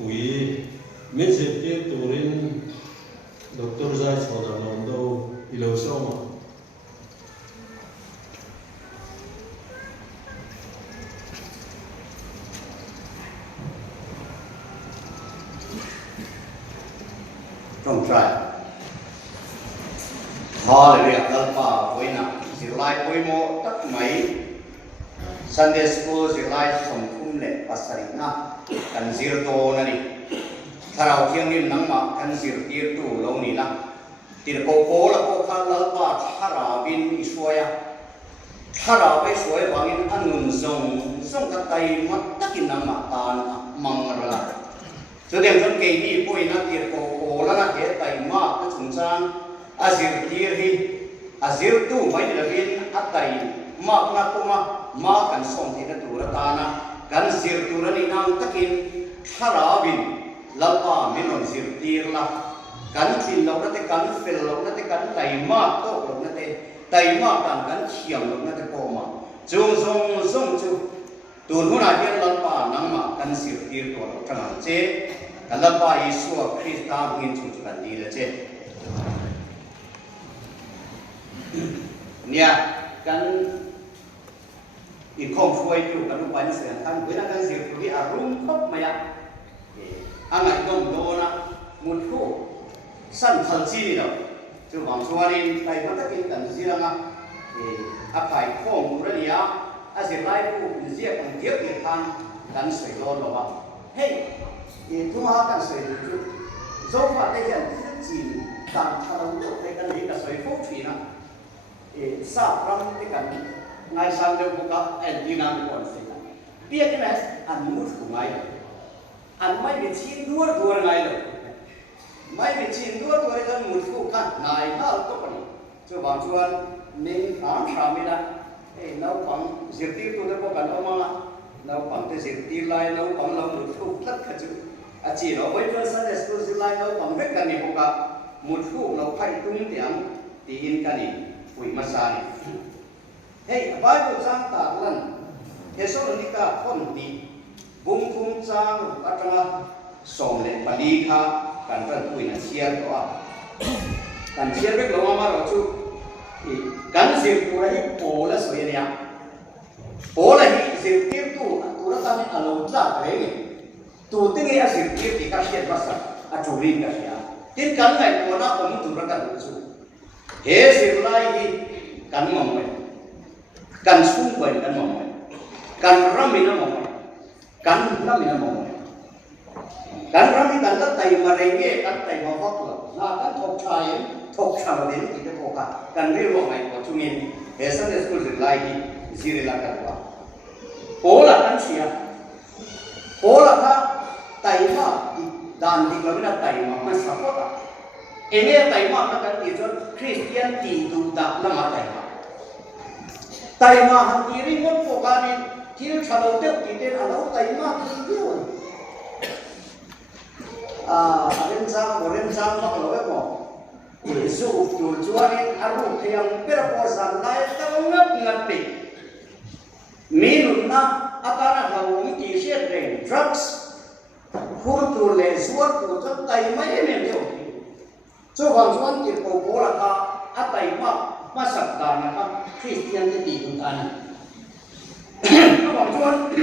pui min se tir turin Dr. Zai Chodar Londo ilo soma trong trại họ là việc lần bà với nặng chỉ lại với mô tất mấy Sunday school chỉ lại sống thun lệ và sari na cần zir to na đi thảo thiêng niệm nắng mà cần zir tiệt tu lâu nị na thì cô là cô khăn lần bà thara bin isuaya thara với suy vang in anun zong các tay mắt tất in nắng mà tan mang ra cho nên trong cái này bôi na tiệt cô là na cái tay mà cái chúng sang azir tiệt hi azir tu mấy là bin tay mà na kuma mà cần sống thì nó tu ra ta na cần zir tu ra đi nang takin thara bin lalpa minon zir tiệt la cần xin lâu nó te cần phèn lâu nó te cần tay mà tốt lâu nó te tay mà cần chiang lâu nó te cô mà zong chu tuần hôm nay hiện lalpa nang mà cần zir tiệt tu lâu chẳng chế cần lalpa Yesus Kristus ngin chung chu cần đi là chế nia cần in không phơi tu cần lúc bánh sườn ăn với năng zir tu đi arum khóc maya anh ấy công đồ na một khu sân thần chi đâu chứ bằng số anh tay bắt cái cần gì đó na phải không rồi đi sẽ lại phụ giết bằng giết thì than cần sưởi lon rồi mà hey chúng ta cần sưởi chút dấu phạt đây hiện rất gì cần thao được đây cần gì cả sưởi phúc thủy na sao trong cái cần ngày sau đều có các antenna còn gì biết cái này ăn mút của ngày ăn mấy cái chi đua ngày rồi mấy cái chi đua dân một phụ căn ngày nào tốt vậy cho bạn chuan mình khám sao mới đã nấu bằng diệt tiêu tôi đã có cần ông mà nấu bằng cái diệt tiêu lại nấu bằng lâu một phụ tất cả chứ chỉ nói với tôi sẽ để tôi lại nấu bằng hết cái này cũng cả một phụ nấu phải tung tiếng thì in cái này quỷ mà sai hey Bible sang ta lần Thessalonica con đi bung phun sang các trang sòng lệ bali kha cần phần quỷ là chia đó cần chia biết lâu mà rồi chú thì cần diệt tu là bố là soi này bố là diệt tiêu tu là ta nên ở lâu ra cái này tu tiếng nghe diệt tiêu thì các chuyện phát sinh chủ linh cái gì tin cần này của nó cũng tu ra cần chú thế diệt lại thì cần mong vậy cần xung quanh cần mong vậy cần rami nó mong vậy cần rami nó mong vậy cần rami cần tất tay mà rèn nghe cần tay mà phát了那cần thọc trái thọc sao đến thì cái thọc cả cần riêng một ngày của chúng mình hệ sinh để school lại thì gì là cần quá bố là cần gì bố là ta tay mà đàn thì là tay mà sao phát em nghe tay mà nó cần gì cho Christian thì tu tập là mà tay mà hàng tí riêng một phố cái này thiếu trả đầu tiếp thì đến alo tay mà thì nhiều lên sang mặc lối bỏ để dụ chủ chúa nên alo thiang biết là sản lai tao ngất đi mình na akana hầu chỉ xét về drugs hút tu lệ suốt tu cho tay mấy em điều cho hoàng xuân thì cổ là ta tay mà sập đàn là ta Christian thì chúng ta này các bạn chuan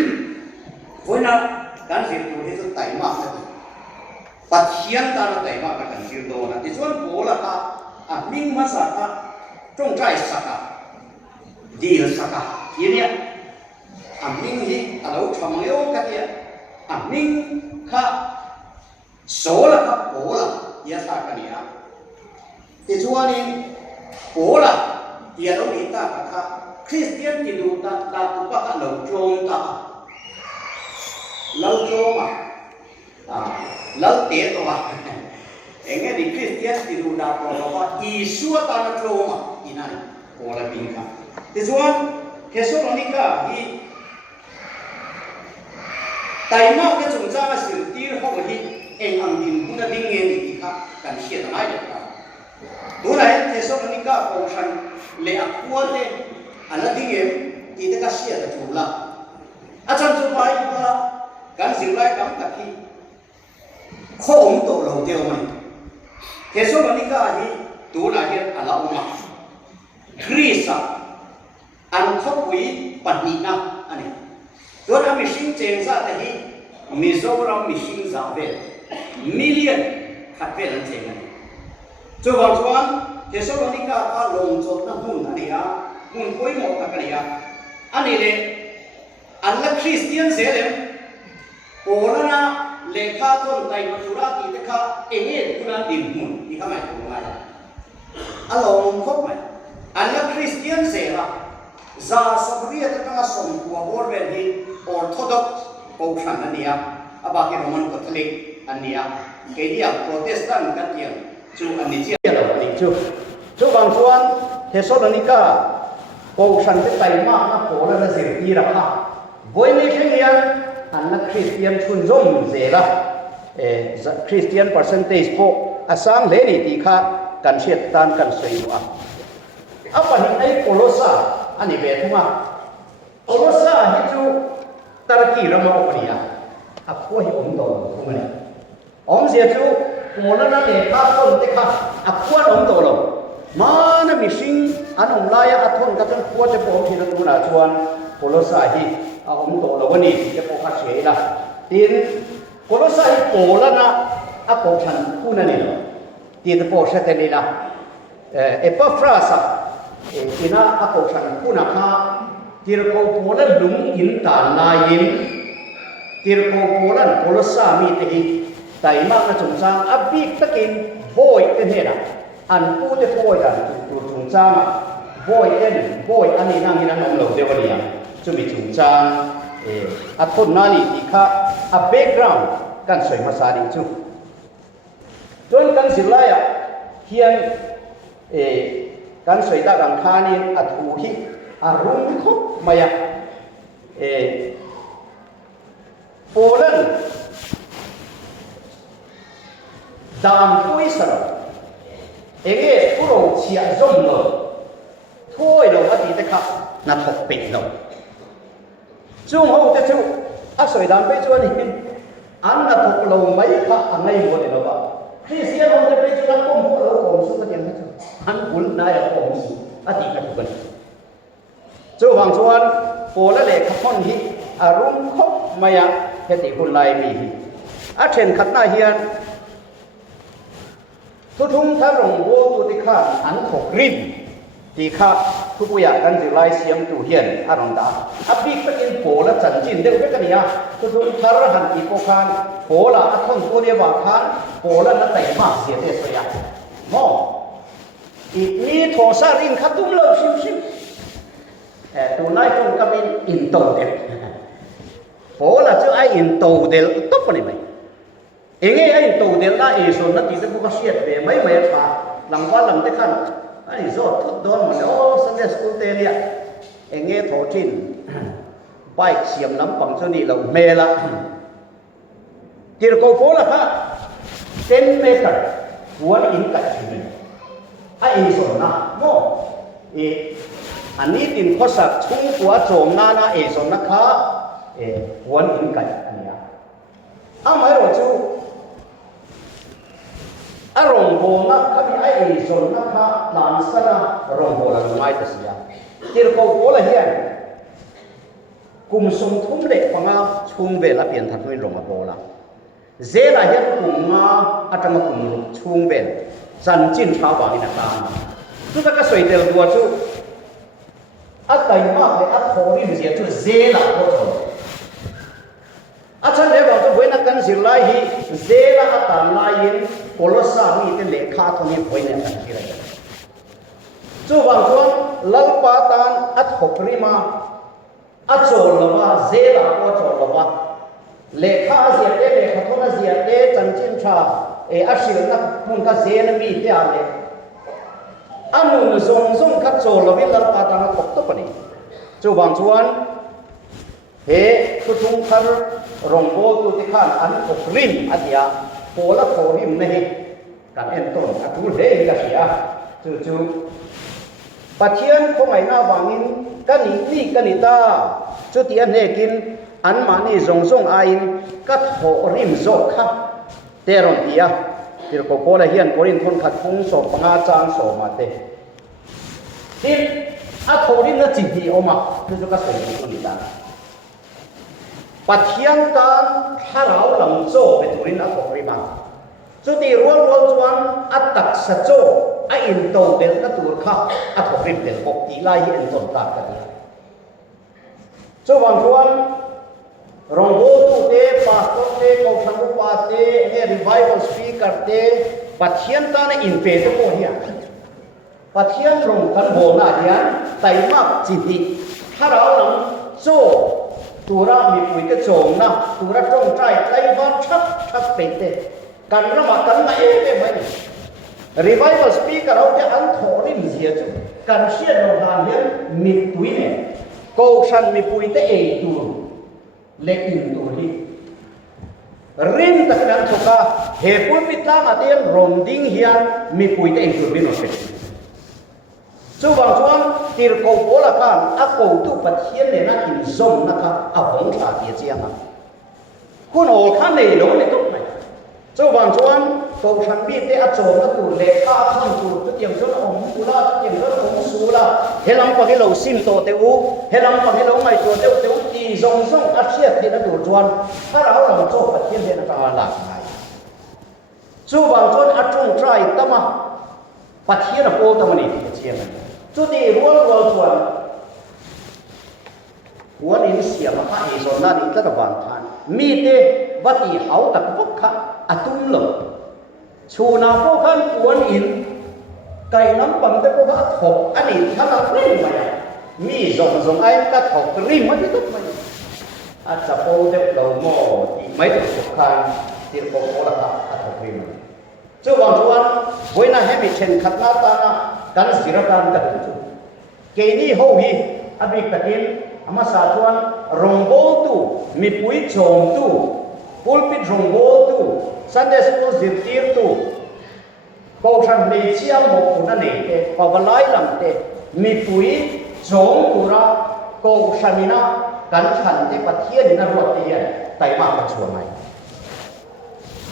với nào can diệt tu thì tay mà bắt hiến ta là tay mà can diệt đồ là thì chuan bố là ta minh mà sa ta trong trái sa ta đi là sa ta ý nghĩa minh gì đâu chồng yêu cái gì minh kha số là kha bố là ý sa cái này thì chuan nên bố là ý đâu đi ta kha Christian thì đủ ta cũng có cái lâu trông mà lâu tiệt rồi mà anh nghe đi Christian thì đủ ta rồi mà Isu ta nó trông mà ý này cô là bình cả thì chuan Thessalonica thì tại mà cái chúng ta là sự tiêu hao thì anh ăn tin cũng là tin nghe thì khác cần hiểu là ai được đó là Thessalonica có thành lệ quan đấy anh là tiếng em thì tất cả sẽ là chủ là anh chăm chú bài là cái gì lại cảm tạ khi ข้อมโตเราเดียวมันเทสโลนิกาที่ตัวนาเฮียอะไรออกมาคริสต์อันทวีปนินะอันนี้ตัวนั้นมีสิ่งเจนซาแต่ที่มิโซรัมมีสิ่งซาเวลมิลเลียนขัดเวลนั่นเองนะตัวบางส่วนเทสโลนิกาเขาลงจดน้ำหุ่นอันนี้อ่ะหุ่นคุยหมดกันนี้อ่ะอันนี้เลยอันละคริสเตียนเสรีโอละนะเลขาต้นไต่มาสุราตีตะคะเองเนี่ยคุณนั่นดิ่งหุ่นที่เขาไม่ถูกไหมอันลงครบไหมอันละคริสเตียนเสรีซาสบรีตะคะส่งหัวบอลเวนที่ออร์โธดอกซ์โอชันอันนี้อ่ะอาบากิโรมันคาทอลิกอันนี้อ่ะเกดียโปรเตสแตนต์กันเดียวจูอันนี้เจียเราดิจูบางส่วนเทสโลนิกาโอชันที่ไต่มากนะโผล่แล้วเสียทีละค่ะบอยนี่แค่เนี้ยอันนั้นคริสเตียนชุนจงเสียละคริสเตียนเปอร์เซนต์พวกอาสังเลนี่ที่ค่ะกันเชียดตันกันสวยว่ะเอาไปในโคโลซาอันนี้เป็นทุ่งอ่ะโคโลซาที่จูตระกีเราไม่เอาไปเนี่ยอ่ะพวกที่อมโตทุ่งเนี่ยอมเสียจูโคโลนั่นเองข้าต้นที่ค่ะอ่ะพวกอมโตเรามานะมิชิงอันอมลายอัฐนกับทั้งพวกจะพวกที่เราดูน่าชวนโคโลซาที่อมโตเราวันนี้จะพวกข้าเสียละทีนี้โคโลซาที่โกละนะอ่ะพวกฉันคู่นั่นเองทีนี้พวกเสด็จนี่ละเอปฟราสทีน่าอ่ะพวกฉันคู่นักฮะทีนี้พวกโคละลุงอินตาลายินทีนี้พวกโคละโคโลซามีที่แต่มากนะจงจางอับบิกตะกินโบยเป็นเหตุอันพูดจะโบยกันจุดจงจางโบยเอ็นโบยอันนี้นั่งที่นั่งเราเดี๋ยววันนี้จะมีจงจางอัฐนนานี่ที่ข้าอับแบ็กกราวด์กันสวยมาสาดิจูจนกันสิไลอ่ะเฮียนกันสวยตาดังคานี่อัฐูหิอารุณคุมายะโปแลนด์ดามพุยสระเอเก้ผู้เราเชียร์จงเลยถ้วยเราอดีตครับนัดหกปีเราจุงเขาจะจุอาศัยดามไปจวนนี่อันนัดหกเราไม่ค่ะอันไหนหมดเลยเราบ้าคริสเตียนเราจะไปจุนักผมเราผมสู้กันยังไงอันหุ่นนายผมสู้อดีตกันทุกคนจู่บางส่วนโปและเล็กขพ้นที่อารมณ์คบมาอย่างเหตุหุ่นลายมีอาเชนขัดหน้าเฮียนทุกทุ่งทั้งหลงโบตุติข้าอันถกริมตีข้าทุกอย่างกันจะไล่เสียงตูเฮียนอารมณ์ดาอับบิกตะกินโผล่จันจินเด็กเด็กกันเนี่ยทุกทุ่งทารหันอีโปคานโผล่ละอัฐนตัวเดียวว่าคานโผล่ละแต่มากเสียเทศยาหม้ออีนี่โทซารินขัดตุ้มเลิกชิมตัวนายตุ้มกับอินโตเดลโผล่ละเจ้าไออินโตเดลตุ๊บปนิไหมเองไอ้ตัวเดียวน่าเอชนนั่นที่จะพูดก็เสียดไปไม่ช้าหลังวันหลังเด็กขันไอ้โซ่ทุกโดนมันโอ้สัญญาสกุลเตลียเองโถจินไปเสียมน้ำปังชนีเราเมล่ะที่เราโฟล์ละฮะ10 meter หัวอินกัดชิมไอ้โซ่นะโม่อันนี้ตินข้อสักชุ่มหัวโจมหน้าเอชนนะคะหัวอินกัดเนี่ยอ้าวไม่รู้จู่อารมณ์โบนักขบีไอ้ส่วนนักข้าหลานสนะอารมณ์โบนักไม่ตัดสินที่เราโบละเฮียนกุมสมทุ่มเล็กฟังอาชุ่มเวลาเปลี่ยนทันทุนลงมาโบละเจละเฮียนกุมมาอาจจะมากุมชุ่มเวลจันจินชาวบ้านนี่นะครับทุกท่านก็สวยเดียวตัวจู่อัตยมากเลยอัตโหริมเสียจู่เจละโคตรอาจารย์เรียกว่าจะเว้นกันสิไลฮีเจละอัตลายินโคลสามีเตเลขาทนี้เว้นกันสิไรจู่บางส่วนลัลปาตันอัตหกริมาอัตโจลวะเจละโอโจลวะเลขาเสียเตเลขาทนี้เสียเตจันจินชาอาศิลนักมุนกเจนมีเดียเลอามุนซงคัดโจลวิลัลปาตันตกตุปนีจู่บางส่วนเฮ้ทุกทุ่งทารรองโบตุติขันอันหกริมอัดยาโผล่โผริมนี่กันเอ็นต้นอัตุเรื่องกันเสียจู่ปัจเจียนพวกไอ้หน้าวังอินกันนี่กันนี่ตาจุดที่อันเนกินอันมานี่ซงไอ้กัดโผริมโจค่ะ เตรอนเตียที่เราโกละเฮียนโกรินทนขัดฟุ้งโสปังอาจางโสมาเตที่อาโทรินน่ะจิตดีออกมาคือจะก็เสียงคนดีกันปัจเจียนการถ้าเราหลังโจเป็นตุรินอาโทริมาจุดที่รัวจวนอัตตักสะโจไออินโตเดลก็ตัวข้าอาโทรินเดลปกติไล่อินโตตากกันจวนจวนรองโบตุเตปาสโตเตกองชันรุปาเตเฮรีไวเวลสปีกเกอร์เตปัจเจียนการอินเปตุโมเฮียปัจเจียนตรงกันโบนาเดียนไต่มากจิตดีถ้าเราหลังโจตัวเรามีปุ๋ยกระโจงนะตัวเราต้องใจไต่บ้านชักเป็นเตกันระมากันมาได้ไหมรีไวเวลสปีกเกอร์เราจะอันโถนี่มีเสียจุกันเชื่อเราทานเนี้ยมีปุ๋ยเนี่ยกองชันมีปุ๋ยเตเอตัวเล็กอินตัวนี้ริมตะกันสุกาเหตุผลพิธามาเดียนรมดิ้งเฮียนมีปุ๋ยเตเองตัวนี้หน่อยช่วงช่วงที่เราโกโบละกันอากูตุปัจเจียนเนี่ยนะกินส้มนะครับอาหงชาเดียเจียงอ่ะคุณโอ้ข้าในโลกในทุกไหนช่วงช่วงโตชันบีเตอโจมตัวเล็กข้าขึ้นตัวทุกอย่างจนองกุลาทุกอย่างจนองสูลาเฮลังปะเฮโลซิมโตเตอูเฮลังปะเฮโลไม่ตัวเตอูตีซงอาเชียที่นั่นตัวจวนถ้าเราหลังโจปัจเจียนเนี่ยนะหลักไหนช่วงช่วงอาจงใจตั้มปัจเจียนโปตั้มนี่ที่เจียงจุดที่รัวจวนหัวนินเสียมาข้าเอซอนนั่นอีกแล้วบางท่านมีเตวัดที่เขาตะกุกข้าอตุ้มหลงชูนาพวกขันหัวนินไก่น้ำปังแต่พวกเขาถกอันนี้ท่านเราเล่นมามีส่งไอ้ก็ถกริมมาที่ทุกมันอาจจะโปเด็กเราโม่ที่ไม่ต้องสำคัญที่เราโปละครับอาจจะริมช่วงวันวันน่าให้มีเช่นขัดหน้าตากันศิลปการกันจุเกนี่โฮฮีอภิกตินอามาสาจวนรองโบตูมีปุยโจมตูพูลปิดรองโบตูซันเดสกูซิตีร์ตูโกชันเมเชียมกุนันเองพาวไลลัมเตมีปุยโจมตุระโกชันินะกันฉันเตปัทเทียนนรวดเตียนไต่มาประชวงไง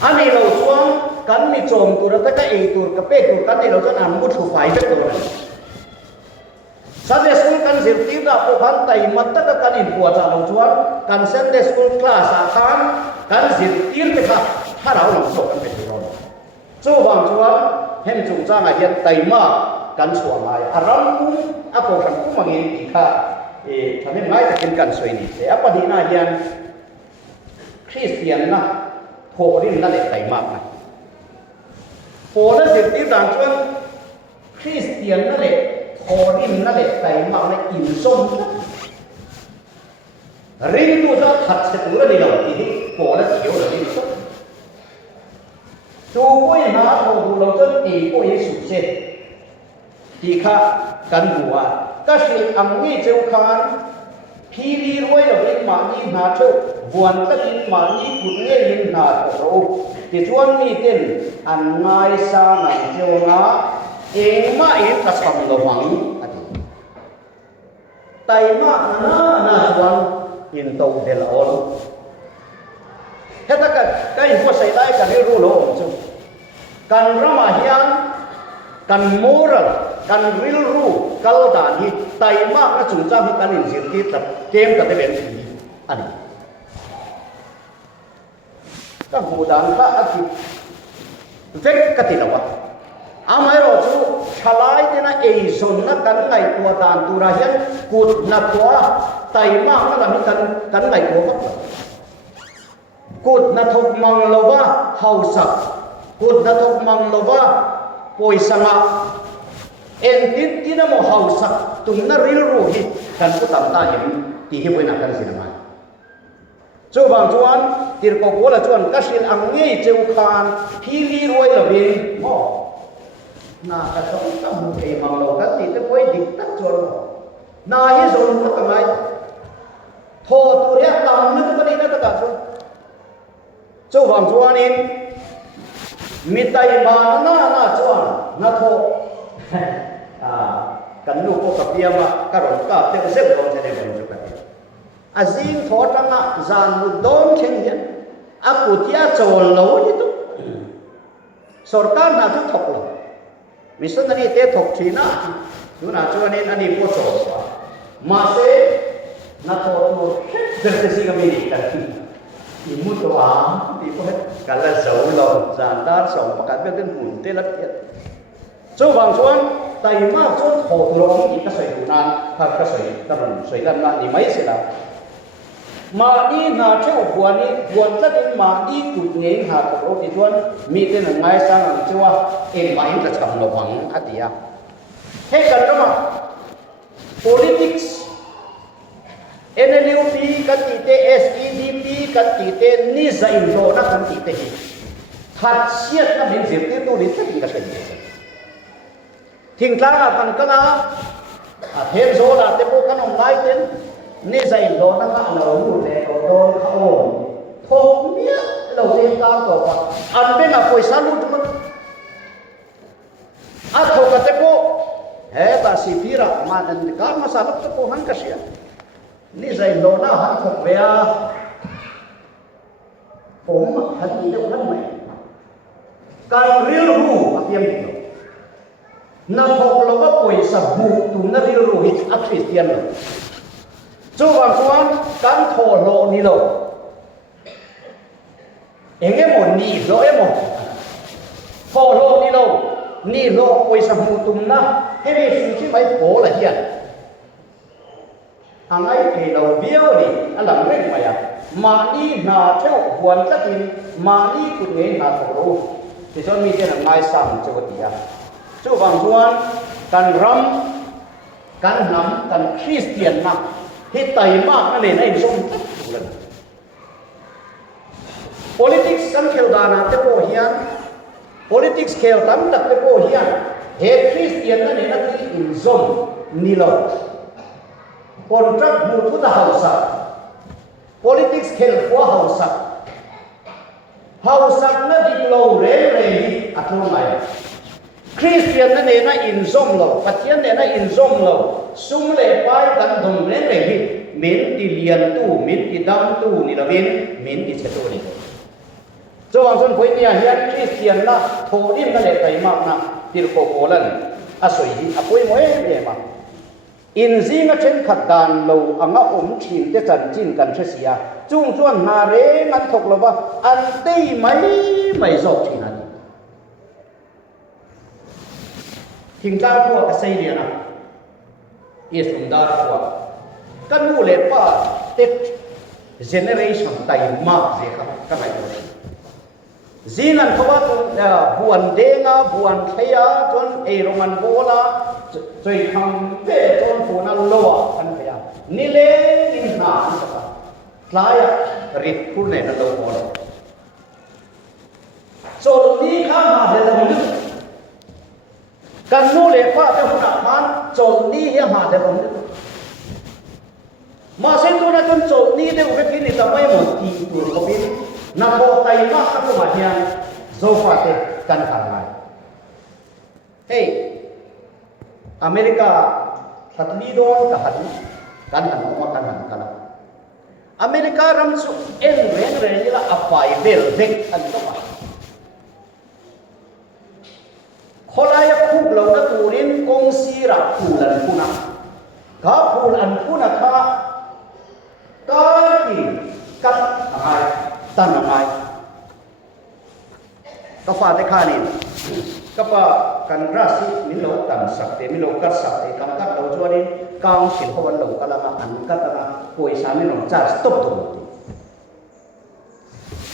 อันนี้เราชวนกันมีโจมตุระตะกะเอตุระกะเปตุระกันนี่เราจะนำมุดไฟไปตัวนั้นSunday school kan sirti na po kan tay matta ka kanin po sa lawjuan kan Sunday school class akan kan sirti ka haraw lang so kan petiron. So bang juan hem chung cha nga hian tay ma kan chuang ai aram kum ako kan kum mangin ti kha thamen ngai takin kan soi ni se apa di na hian Christian na ho rin na le tay ma na. Po na sirti dan chuan Christian na leพอริมนั่นแหละไก่มาในอิ่มส้มริมตัวจะขัดเสตุระดีเราทีนี้พอแล้วเขียวเลยส้มตัวกุ้ยหาโทดูเราจะตีกุ้ยสุดเส้นที่ข้ากันหัวก็สิอังวีเจ้าคานพีรีรวยเราเรียกมานีนาโชวันก็ยินมานีกุญเงินนาโตที่ชวนมีเต้นอันนายสานังเจ้านาเองมาเองกระสับระวังไตมาหน้าชวนอินโตเดลออนเฮตักก็อินพวกใส่ได้กันให้รู้โลกจุกันรมาเฮียนกันมอรัลกันริลรู้กัลดานีไตมาก็จุงจ้าพิการอินสิทธิตัดเกมตัดเป็นสิ่งอันนี้ก็หูดังก็อธิเวกกติละวะอาไม่รู้จู่ชลายที่น่ะเอซอนนักกันไงตัวดานตุระเฮียนกุดนักตัวไตมากนั่นแหละมีกันไงตัวก็กุดนักทุกมังโลวะเฮาสักกุดนักทุกมังโลวะปอยสังะเอ็นติดที่น่ะโมเฮาสักตุงน่ะริลรู้ฮิกันกุตัมตาเห็นที่ฮิปนักกันสินะมันจู่บางจวนที่เราบอกว่าจวนก็สินอังเงยเจ้าคานพี่ลีรวยละเวนโมน่าจะต้องทำให้มังโลกันติดแต่ป่วยดิบตัดจวนน่าให้ส่งมาทำไมโทษตัวเนี้ยตามนึกว่านี่นั่นตะกัดจวนเจ้าฝั่งจวนนี้มีไตบานน่าจวนน่าโทษกันลูกก็กับเพียมาการรบกับเจ้าเสพโดนจะได้บรรจุกันอาซิงโทษจังอ่ะจานมุดโดนเช่นเดียนอากุติอาโจลโลนี่ตุ๊ sarkar na chu thok lo missionary te thok thina chu na chu anin ani po so ma se na to to der si ga mi ta ki imu to a ti po kala zau lo zan ta song pa ka be den hun te lat ya chu wang chuan tai ma chu tho tu lo ki ka sai na ka ka sai ta ran sai lan na ni mai se la ma đi na theo buồn rất đến mà đi cụt nghề hà tổ thì tuân mi tên là ngay sang làm chưa em máy là cầm đầu bằng hạt địa hết cần đó mà politics NLP cái gì thế SEDP cái gì thế ni giải đồ nó cái gì thế thật siết nó mình dẹp thế tôi đến tất cả cái gì thỉnh thoảng là phần cái nào thêm số là thế bộ cái ông lái tên ni giải đồ nó ngã là ở một để ở đâu không không biết đầu tiên ta tổ anh bên là phơi sáng luôn chúng à thôi cái thế bộ hết ta xì phí ra mà anh cả mà sao lúc thế bộ hắn cái gì ni giải đồ nó hắn thuộc về cũng hắn đi đâu lắm mày cái real ru mà tiêm nó thuộc là cái phơi sáng bu tụi nó real ru hít áp Christian rồi chú bằng quan can thổ lộ ni lộ em cái một ni lộ em một thổ lộ ni lộ quay sang hùng tung na cái này suy nghĩ mấy bố là hiện hàng ấy thì đầu biếu đi anh làm cái gì mà đi na theo quan chắc in mà đi cũng nghe na thổ lộ thì cho mình cái là ngay sang cho cái gì chú bằng quan can ram can nắm can Christian mà thì tài mạc nó lên anh sống tất đủ lần politics kan khel dana te po hian politics khel tam tak te po hian he Christian na ne na ki in zom ni lo contract mu tu da hausa politics khel kwa hausa na di lo re hi atlo mai Christian na ne na in zom lo pathian ne na in zom lo sum le pai kan dom re hi min ti lian tu min ti dam tu ni la min ti che tu ni cho wang son khoi nia hian Christian na tho dim na le kai mak na tir ko ko lan a soi hi a poi moi le ma in zinga chen khat dan lo anga thin te chan chin kan thresia chung chuan na re ngan thok lo ba an tei mai zok thin ani thing ta ko ka sei dia na is undar ko kan mu le pa te generation tai mak je ka mai ko zinan khawa tu buan denga buan thaya ton e roman bola choi kham pe ton puna lowa an phaya nile nin na ka tlaya rit kur ne na lo bola so ni kha ma de lo ni kan nu le pa te huna man chol ni he ma de lo ni ma se tu na ton chol ni de u ke ni ta mai mo ti tu ko bin na ko tai ma ka ko ma hian zo fa te kan kan mai hey America thatli don ka han kan ma kan America ram su en re ni la apai vel vek an to ma kholaya khuk lo na turin kong sira pulan puna ka pulan puna ka ki kat ai tan mai ka fa te khanin ka pa kan rasi min lo tan sak te min lo kat sak te kam kat lo chuanin kaung sin ho wan lo kala ma an kat na koi sa min lo cha stop tu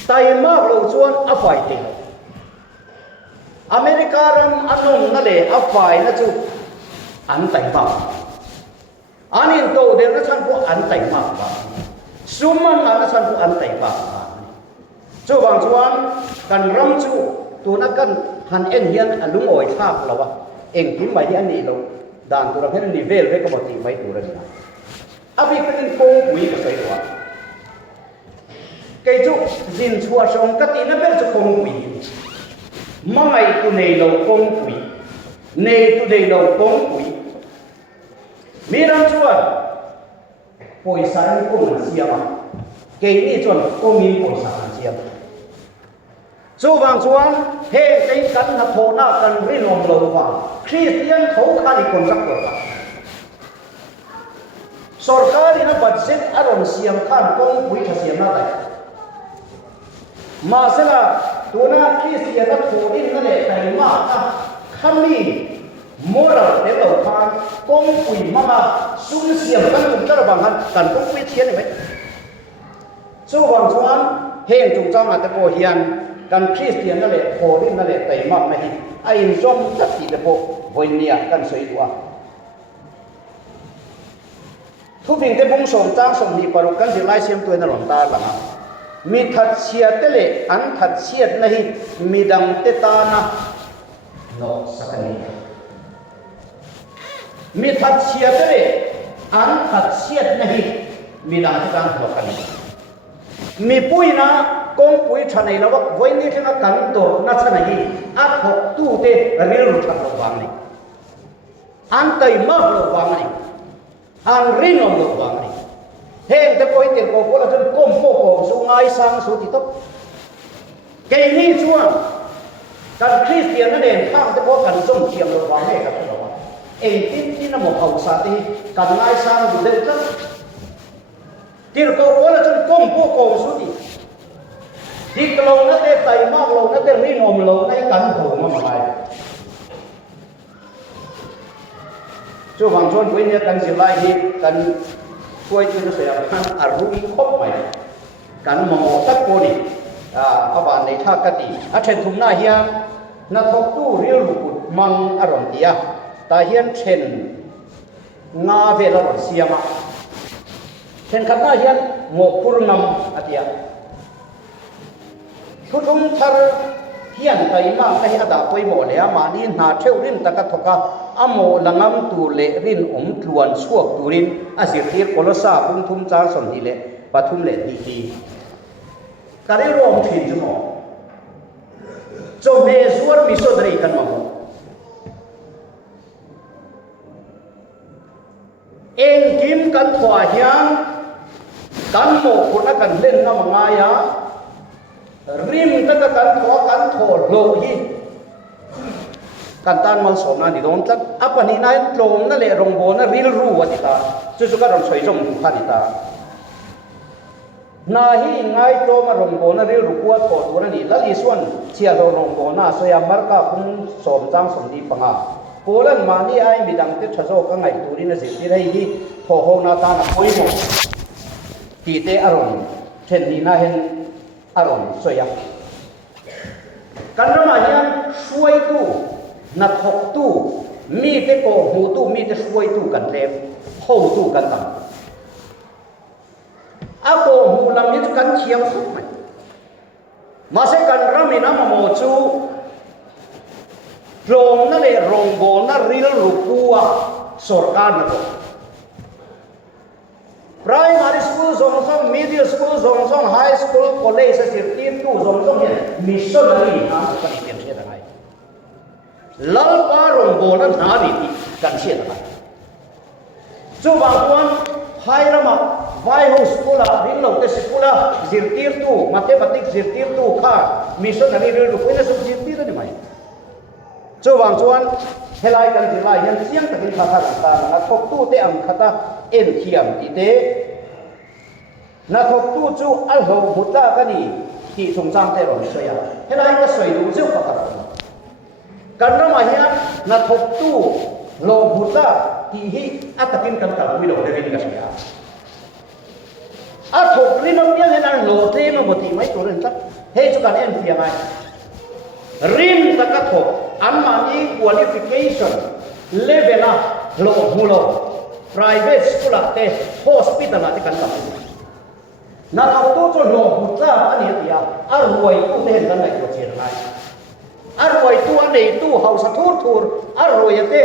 tai ma lo chuan a fai te America ram anong na le a fai na chu an tai ma anin to de na chan ko an tai ma ba suman na chan ko an tai ba chu bang chuan kan ram chu tu na kan han en hian alung oi thak lawa eng kim mai hi ani lo dan tu ra hen ni vel ve ko mati mai tu ra ni abi kan ko pui ka sai wa kai chu jin chua song ka ti na ber chu kong pui mai tu nei lo kong pui nei tu dei lo kong pui mi ram chuan poi sa ni ko ma siama ke ni chuan ko min poi sa siam chu wang chuan he cái kan na tho na kan ri lom lo wa Christian tho khani contractor wa sarkari na budget aron siam khan kong pui tha siam na dai ma sela tuna Christian na tho din na le tai ma ka khami moral te lo khan kong pui mama sum siam kan kum tar bang han kan kong pui thian ni mai chu wang chuan heng chung chang ate ko hian kan Christian na le horin na le tai mak na hi a in zom tak ti te po voinia kan soi tua thu ping te bung som chang som hi paru kan zilai siam tu na ron ta langa mi that sia te le an that siat na hi mi dang te ta na no sakani mi that sia te le an that siat na hi mi dang te ta no sakani mi pui na kong pui chanai lawak voi ni thena kan to na chanai hi a thok tu te ril ru thak lo wang ni an tai ma lo wang ni an rin lo wang ni heng te poi te ko ko la chen kom po ko su ngai sang su ti top ke ni chuan kan Christian na den thang te ko kan som chiam lo wang he ka lo wang ei tin tin na mo hau sa ti kan ngai sang du de ta tir ko ko la chen kom po ko su ti đi lâu nó để tay mắc lâu nó để ri ngồm lâu nó cắn thổ mà mày chú hoàng chuan với nhau cắn gì lại đi cắn quay cho nó sẽ ăn à rung khóc mày cắn màu tắt cô đi các bạn này thắc cái gì trên thùng na hiền nó thóc tu riêu lục mang ở rồng tia ta hiền trên nga về là rồng xiêm á trên khắp na hiền một phun năm à tia thu thung thar hian tai ma ka hi ada poi mo le ama ni na theu rin taka thoka amo langam tu le rin tluan suak turin asir thir kolosa pung thum char som hi le pathum le ti ti kare rom thin chu mo cho me zuar mi so dai kan ma mo en kim kan thwa hian kan mo khuna kan len na ma ya rim ta kan tho lo hi kan tan mal som na ni don tak apani na tlom na le rong bo na ril ru wa ti ta chu ka ron choi jong kha ni ta na hi ngai to ma rong bo na ril ru kwa tho tu na ni la li suan chia do rong bo na so ya mar ka kun som jang som di panga polan ma ni ai mi dang te thajo ka ngai tu ri na zi ti rei hi tho ho na ta na poi mo ti te aron then ni na hen aron soya kanrama hian suai tu na thok tu mi te ko hu tu mi te suai tu kan lem ho tu kan tam a ko hu lam ni kan chiam thuk mai ma se kan rami na mo chu rong na le rong bo na ril ru kuwa sarkar na ko primary school zong middle school zong high school college sir tin tu zong hian missionary ha ka ni tiam che da ngai lal pa rong bo na na ni ti kan che da chu bang kuan hai rama vai ho school a ring lo te school a zir tir tu mathematics zir tir tu kha missionary ru ko na sub zir tir ni mai chu bang chuan helai kan zilai hian chiang takin kha ta na thok tu te ang khata en thiam ti te na thok tu chu al ho mutla ka ni ti thong chang te ro ni soya helai ka soi du chu ka kan ra ma hian na thok tu lo mutla ti hi atakin kan ta mi lo de ni ka soya a thok ri no pian hen lo te ma mo ti mai to ren tak he chu kan en thiam ai rim ta ka thok an ma ni qualification level a lo mulo private school ate hospital ate kan tam na thok tu chu lo mutla ani tia a ruai tu te kan lai ko chen lai a ruai tu a nei tu hau sa thur a ruai ate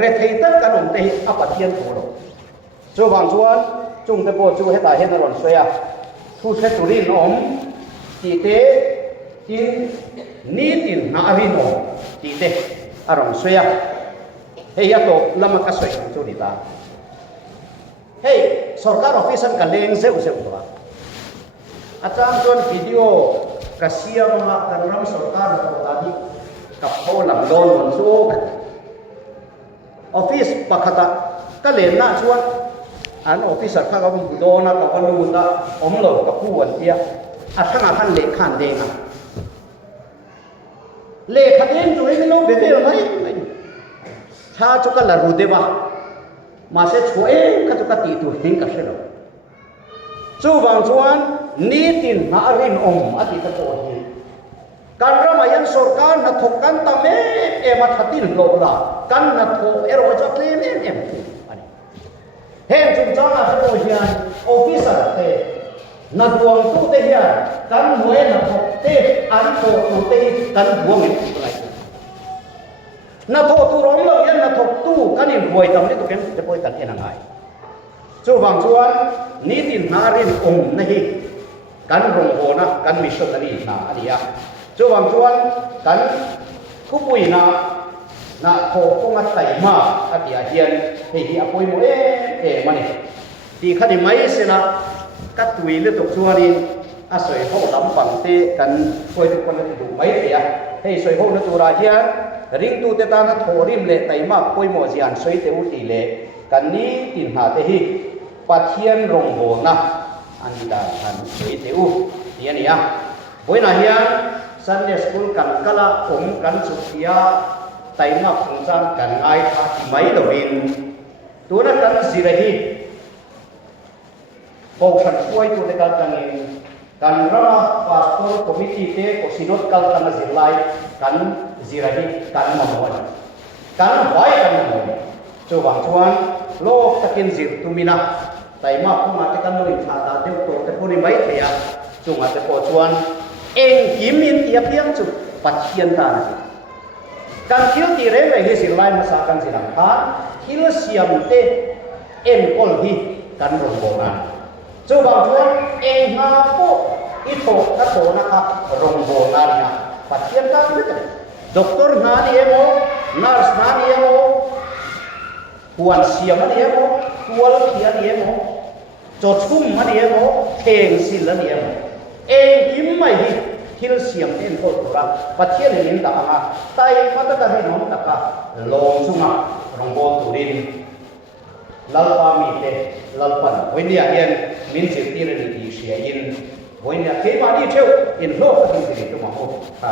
re thei tak kan om te a pathian tu lo chu wang chuan chung te po chu heta hen ron soya thu se turin om ti te tin ni tin na arin om ti te arong soya hey ya to lama ka soi chu ni ta hey sarkar office an ka leng zeu ba atang chuan video kasia mga kanram sarkar na tadi kapho lam don mon su office pakata kalen na chuan an officer kha ga bu do na ka panu da omlo ka puan tia athanga han le khan de nga le khaden tu he no be be mai tha chu ka la ru de ba ma se choe ka chu ka ti tu hing ka se lo chu wang chuan ni tin na rin ati ka to hi kan ramayan sarkar na thok kan ta me e ma thatin lo la kan na tho ero cha tle me em ani hen chung cha na so hian officer te na duang tu te hian kan moe na thok te an to tu te kan buang ni lai na tho tu rom lo yan na thok tu kan in hoi tam ni tu ken te poi kan enangai chu wang chuan ni tin na rin na hi kan rong ho na kan missionary na adia chu wang chuan kan khupui na tho ko ma tai ma adia hian hei hi apoi mo mani ti khani mai se na ka tui le tok chuanin a soi ho lam pang te kan khoi tu kon du mai te a hei soi ho na tu ra hian ring tu te ta na tho rim le tai ma poi mo jian soi te u ti le kan ni tin ha te hi pathian rong ho na anda kan soi te u ti ani a boina hian Sunday school kan kala kan sukia tai ma phung chan kan ai tha ti mai lovin tuna kan zirahi ko khan khoi tu te kan tangin kan rama pastor committee te ko sinod kal kan zilai kan zirahi kan mamon kan bai kan mamon chu wang chuan lo takin zir tumina tai ma phung ate kan lo tha da te to te puni mai thea chunga te po chuan eng kimin tia piang chu pathian ta na kan thil ti re ve hi silai ma sa kan silang kha thil siam te en kol hi kan rong bonga chu bang chuan eng ha po i tho na to na kha rong bonga na pathian ta ni te doktor na ni emo nurse na ni emo huan siam ni emo tual khia ni emo cho chum ma ni emo theng sil ni emo eng kim mai hi thil siam en ko ra pathian ni ta anga tai mata ta hi nom ta ka long sunga rongbo turin lalpa mi te lalpan boinia hian min chir ti re ni sia in boinia ke ma ni cheu in lo ka tin ti tu ma ho ta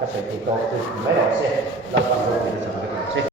ka sai ti to tu mai se lalpan ro ni sa ma se